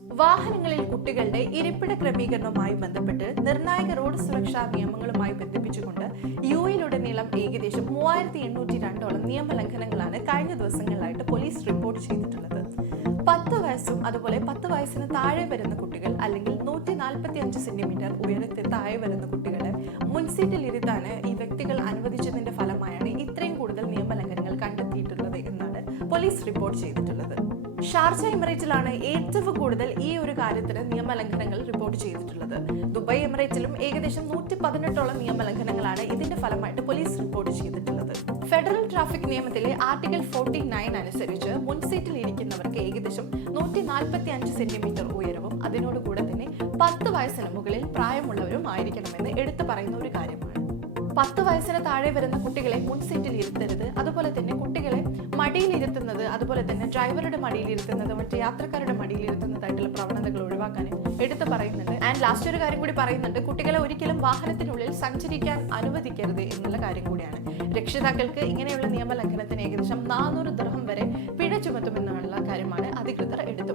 വാഹനങ്ങളിൽ കുട്ടികളുടെ ഇരിപ്പിട ക്രമീകരണവുമായി ബന്ധപ്പെട്ട് നിർണായക റോഡ് സുരക്ഷാ നിയമങ്ങളുമായി ബന്ധിപ്പിച്ചുകൊണ്ട് യുഎയിലുടനീളം ഏകദേശം 3802ഓളം നിയമലംഘനങ്ങളാണ് കഴിഞ്ഞ ദിവസങ്ങളിലായിട്ട് പോലീസ് റിപ്പോർട്ട് ചെയ്തിട്ടുള്ളത്. 10 വയസ്സും അതുപോലെ 10 വയസ്സിന് താഴെ വരുന്ന കുട്ടികൾ അല്ലെങ്കിൽ 145 സെന്റിമീറ്റർ ഉയരത്തിൽ താഴെ വരുന്ന കുട്ടികളെ മുൻസീറ്റിൽ ഇരുത്താൻ ഈ വ്യക്തികൾ അനുവദിച്ചതിന്റെ ഫലമായാണ് ഇത്രയും കൂടുതൽ നിയമലംഘനങ്ങൾ കണ്ടെത്തിയിട്ടുള്ളത് എന്നാണ് പോലീസ് റിപ്പോർട്ട് ചെയ്തിട്ടുള്ളത്. ഷാർജ എമിറേറ്റിലാണ് ഏറ്റവും കൂടുതൽ ഈ ഒരു കാര്യത്തിന് നിയമലംഘനങ്ങൾ റിപ്പോർട്ട് ചെയ്തിട്ടുള്ളത്. ദുബായ് എമിറേറ്റിലും ഏകദേശം 118ഓളം നിയമലംഘനങ്ങളാണ് ഇതിന്റെ ഫലമായിട്ട് പോലീസ് റിപ്പോർട്ട് ചെയ്തിട്ടുള്ളത്. ഫെഡറൽ ട്രാഫിക് നിയമത്തിലെ ആർട്ടിക്കിൾ 49 അനുസരിച്ച് മുൻസീറ്റിൽ ഇരിക്കുന്നവർക്ക് ഏകദേശം 145 സെന്റിമീറ്റർ ഉയരവും അതിനോടുകൂടെ തന്നെ 10 വയസ്സിന് മുകളിൽ പ്രായമുള്ളവരും ആയിരിക്കണമെന്ന് എടുത്തു പറയുന്ന ഒരു കാര്യമാണ്. 10 വയസ്സിന് താഴെ വരുന്ന കുട്ടികളെ മുൻസീറ്റിൽ ഇരുത്തരുത്. അതുപോലെ തന്നെ കുട്ടികളെ മടിയിലിരുത്തുന്നത്, അതുപോലെ തന്നെ ഡ്രൈവറുടെ മടിയിലിരുത്തുന്നത്, മറ്റ് യാത്രക്കാരുടെ മടിയിലിരുത്തുന്നതായിട്ടുള്ള പ്രവണതകൾ ഒഴിവാക്കാൻ എടുത്തു പറയുന്നുണ്ട്. ആൻഡ് ലാസ്റ്റ് ഒരു കാര്യം കൂടി പറയുന്നുണ്ട്, കുട്ടികളെ ഒരിക്കലും വാഹനത്തിനുള്ളിൽ സഞ്ചരിക്കാൻ അനുവദിക്കരുത് എന്നുള്ള കാര്യം കൂടിയാണ്. രക്ഷിതാക്കൾക്ക് ഇങ്ങനെയുള്ള നിയമലംഘനത്തിന് ഏകദേശം 400 ദിർഹം വരെ പിഴ ചുമത്തുമെന്നുള്ള കാര്യമാണ് അധികൃതർ എടുത്തു